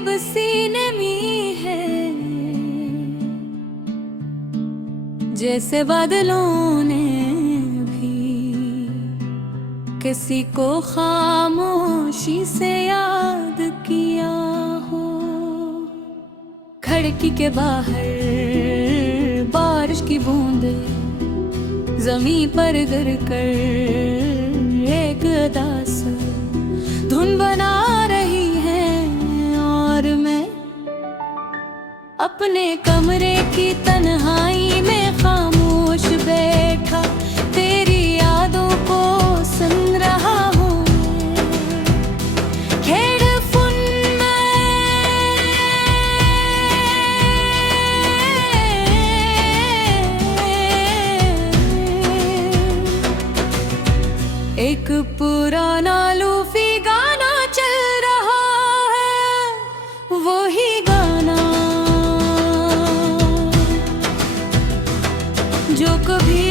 बेबसी नमी है, जैसे बादलों ने भी किसी को खामोशी से याद किया हो। खिड़की के बाहर बारिश की बूंदे जमीन पर गिर कर एक अदा सा धुन बना रही है, और मैं अपने कमरे की तन्हाई में खामोश बैठा तेरी यादों को सुन रहा हूँ। हेडफोन में एक पुराना लूफी गाना चल रहा है, वही गाना जो कभी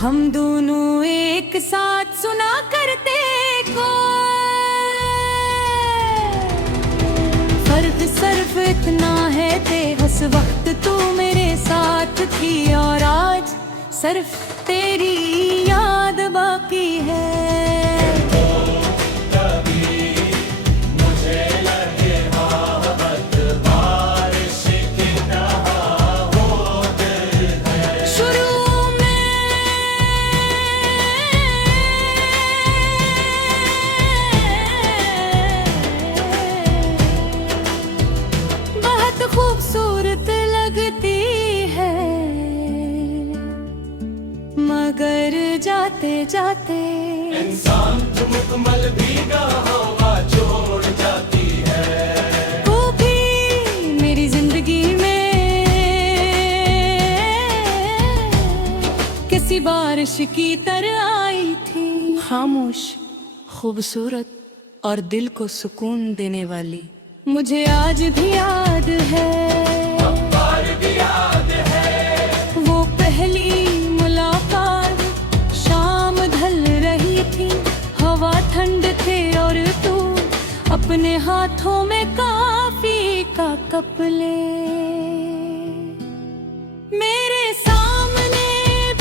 हम दोनों एक साथ सुना करते को। फर्क सिर्फ इतना है थे उस वक्त तू मेरे साथ थी, और आज सिर्फ तेरी याद बाकी है। खूबसूरत लगती है, मगर जाते जाते इंसान मुकम्मल भीगा हवा छोड़ जाती है। वो भी मेरी जिंदगी में किसी बारिश की तरह आई थी, खामोश, खूबसूरत और दिल को सुकून देने वाली। मुझे आज भी याद है, भी याद है वो पहली मुलाकात। शाम ढल रही थी, हवा ठंड थे और तू अपने हाथों में कॉफी का कप ले मेरे सामने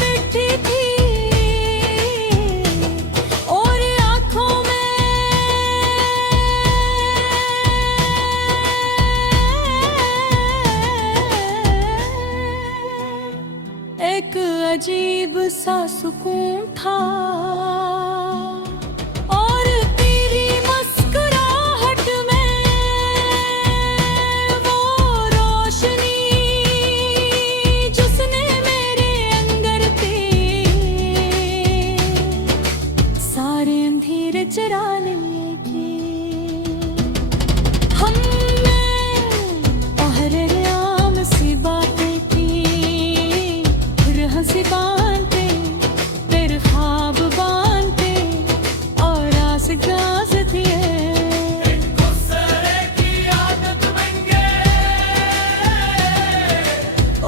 बैठी थी, और आंखों में एक अजीब सा सुकून था, और तेरी मुस्कुराहट में वो रोशनी जिसने मेरे अंदर थी सारे अंधेरे चुरा लिए थे। हम आम सी बातें की, हंसी बांधते तेरे ख्वाब बांधते, और आस गास थी गुस्से की आदत बन गए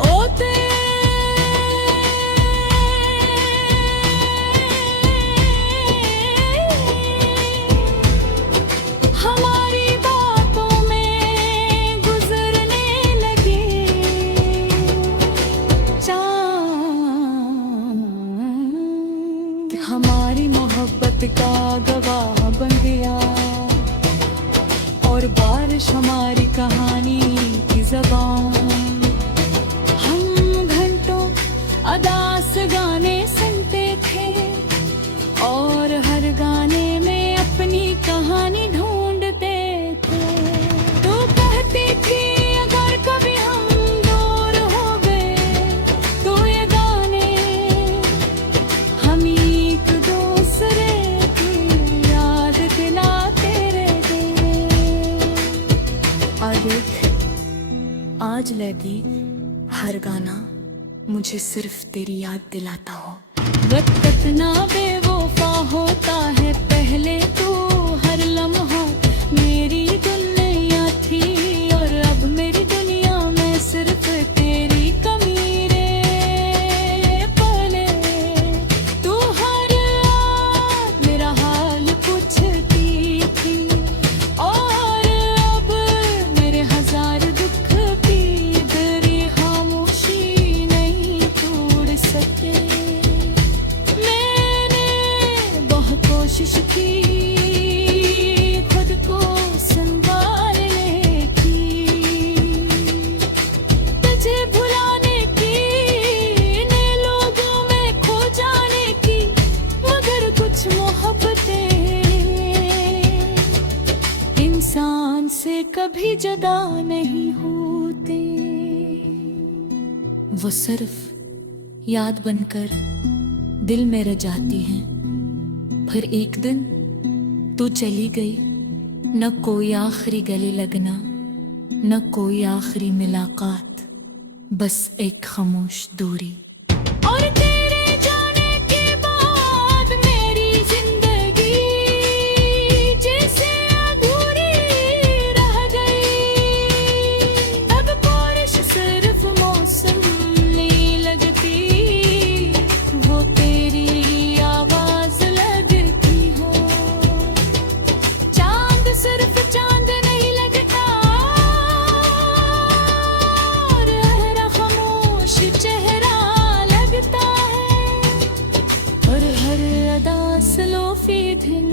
ओते। हमारी बातों में गुजरने लगी हमारी मोहब्बत का गवाह बन गया, और बारिश हमारी कहानी की ज़बान। हम घंटों अदास गाने सुनते थे, और हर गाने में अपनी कहानी ढूंढते थे। तू कहती थी अगर कभी हम दूर हो गए तो ये गाने हम एक दूसरे की याद दिलाते रहे। और देख आज लगी हर गाना मुझे सिर्फ तेरी याद दिलाता हो। वक्त कितना बेवफा होता है, पहले तू हर लम्हा मेरी दुनिया थी, और अब मेरी दुनिया में सिर्फ तेरी कमी रे। पहले तू कभी जुदा नहीं होते। वो सिर्फ याद बनकर दिल में रह जाती हैं। फिर एक दिन तू चली गई, न कोई आखिरी गले लगना, न कोई आखिरी मुलाकात, बस एक खामोश दूरी। और तेरे जाने के बाद मेरी जिंदगी जैसे अधूरी रह गई। अब बारिश सिर्फ मौसम नहीं लगती, वो तेरी आवाज लगती हो। चांद सिर्फ चांद नहीं लगता, और हर खामोश चेहरा लगता है। और हर अदा स्लोफी दिन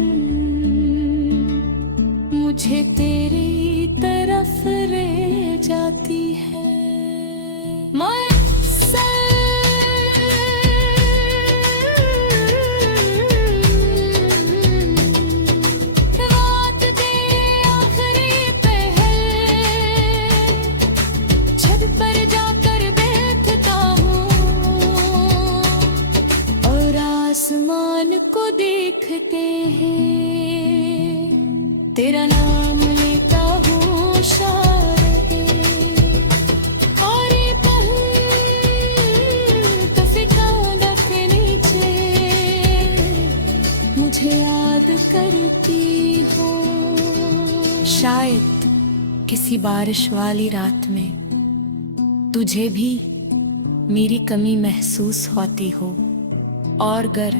मुझे तेरी तरफ ले जाती है। रात दे आखिरी पहर छत पर जाकर देखता हूँ, और आसमान को देखते हैं तेरा नाम लेता हूँ शायद। और ये तफिकादा के नीचे मुझे याद करती हो। शायद किसी बारिश वाली रात में तुझे भी मेरी कमी महसूस होती हो, और अगर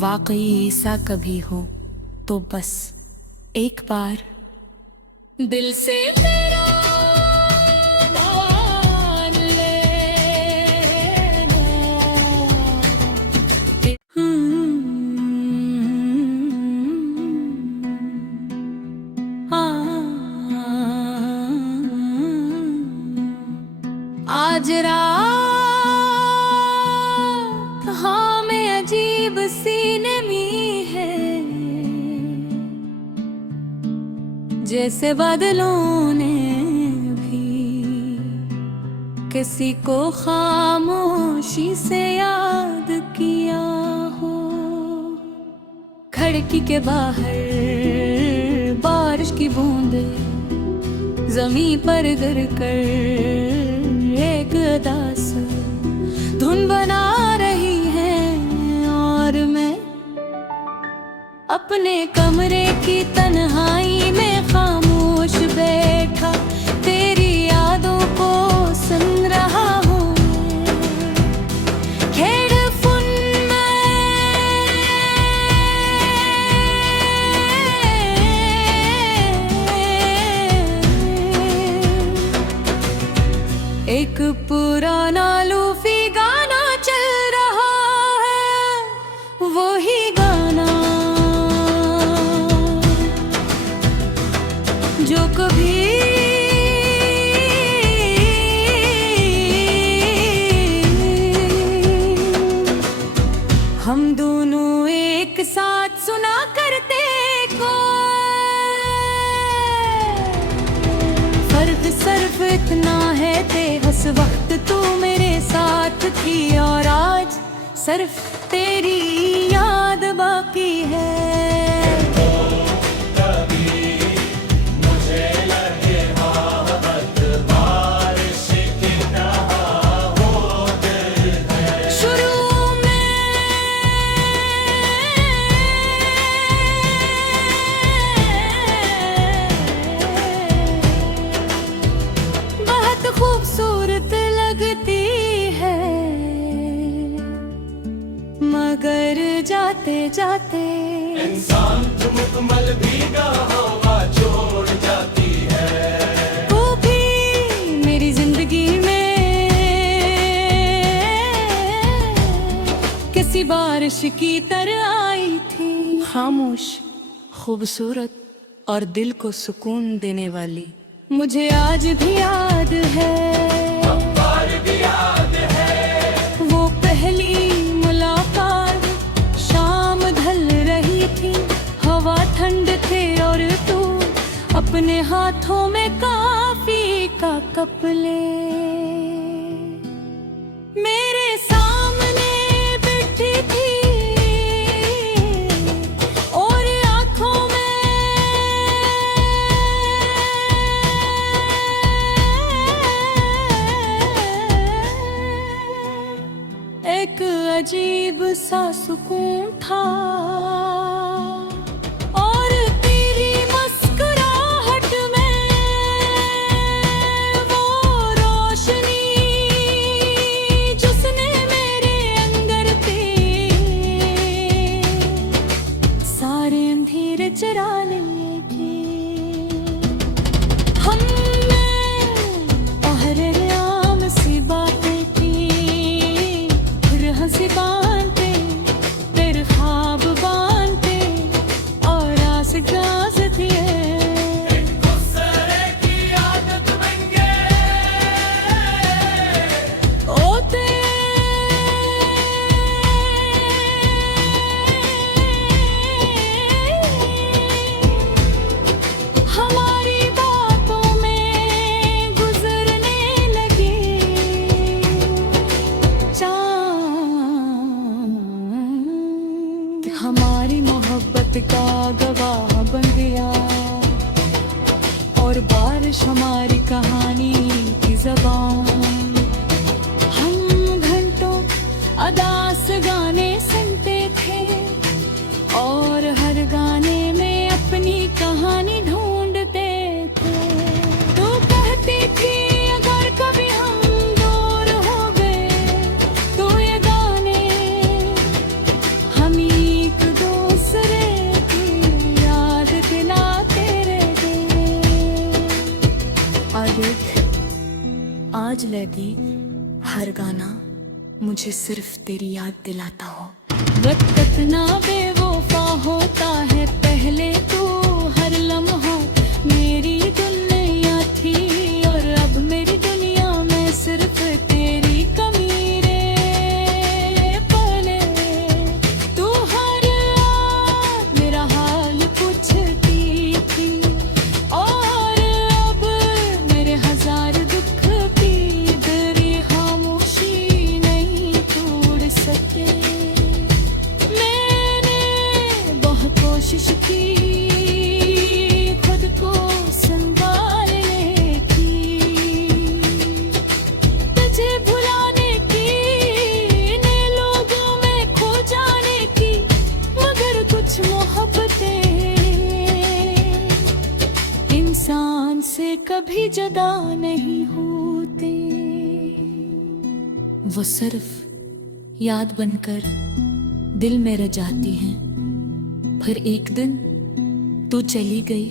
वाकई ऐसा कभी हो तो बस एक बार दिल से तेरा मान लेना। आज रात हाँ में अजीब सी नमी है, जैसे बादलों ने भी किसी को खामोशी से याद किया हो। खिड़की के बाहर बारिश की बूंदे जमीन पर गिर कर एक अदा सा धुन बना रही है, और मैं अपने कमरे की तन्हाई में खामोश बैठा तेरी यादों को सुन रहा हूँ। हेडफोन में एक पुराना लूफी गाना चल रहा है, वही गाना जो कभी हम दोनों एक साथ सुना करते को। फर्क सिर्फ इतना है थे उस वक्त तू मेरे साथ थी, और आज सिर्फ तेरी याद बाकी है। खूबसूरत लगती है, मगर जाते जाते इंसान मुकम्मल भीगा हवा छोड़ जाती है। तू भी मेरी जिंदगी में किसी बारिश की तरह आई थी, खामोश, खूबसूरत और दिल को सुकून देने वाली। मुझे आज भी याद है, भी याद है वो पहली मुलाकात। शाम ढल रही थी, हवा ठंड थे और तू अपने हाथों में कपले मेरे सामने बैठी थी और आंखों में एक अजीब सा सुकून था और तेरी मुस्कुराहट में वो रोशनी जिसने मेरे अंदर पे सारे अंधेरे चरा लिए थे। हम और आम सी बातें की फिर हंसी बांधते तेरे ख्वाब बांधते और आस गाज दिए गुस्से की आदत बन गए ओते हमारी बातों में गुजरने लगे चांद हमारी मोहब्बत का गवाह बन गया और बारिश हमारी कहानी की ज़बान। हम घंटों अदास गाने सुनते थे और हर गाने में अपनी कहानी ढूंढते थे। तू कहती थी अगर कभी हम दूर हो गए तो ये गाने हम एक दूसरे की याद दिलाते रहे। और देख आज लगी हर गाना मुझे सिर्फ तेरी याद दिलाता हो। वक्त कितना बेवफा होता है पहले तू हर लम्हा मेरी दुनिया थी और अब मेरी दुनिया में सिर्फ तेरी कमी रे पले। तू हर रात मेरा हाल पूछती थी और अब मेरे हजार दुख भी तेरी खामोशी नहीं तोड़ सके। मैंने बहुत कोशिश की खुद को संभालने की तुझे भुलाने की नए लोगों में खो जाने की मगर कुछ मोहब्बतें इंसान से कभी जुदा नहीं होती। वो सिर्फ याद बनकर दिल में रह जाती हैं। फिर एक दिन तू चली गई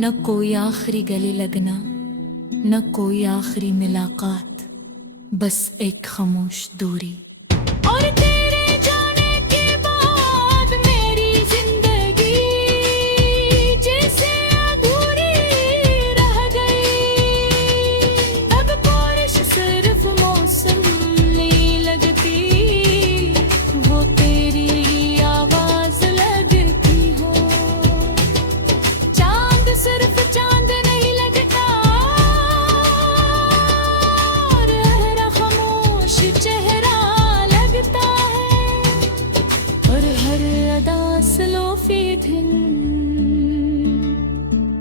न कोई आखिरी गले लगना न कोई आखिरी मुलाकात बस एक खामोश दूरी। और तेरे जाने के बाद मेरी जिंदगी जैसे अधूरी रह गई। अब बारिश सिर्फ मौसम नहीं लगती वो तेरी आवाज लगती हो। चांद सिर्फ चांद नहीं लगता और हर खामोश चेहरा लगता है और हर अदा स्लोफी दिन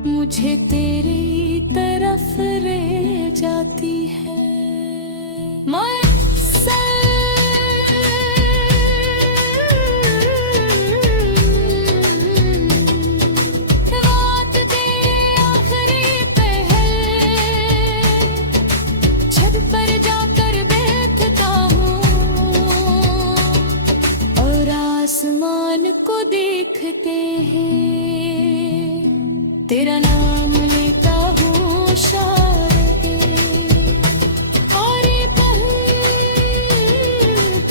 मुझे तेरी तरफ ले जाती है। रात दे आखिरी पहर छत पर जाकर बैठता हूँ और आसमान को देखते हैं तेरा नाम लेता हूँ शायद। और ये पल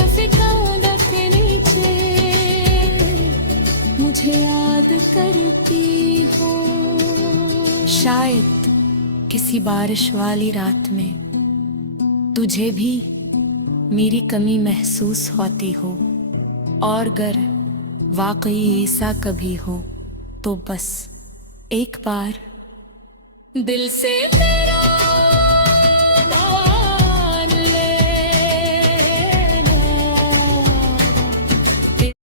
कसे कांदा के नीचे मुझे याद करती हो। शायद किसी बारिश वाली रात में तुझे भी मेरी कमी महसूस होती हो और अगर वाकई ऐसा कभी हो तो बस एक बार दिल से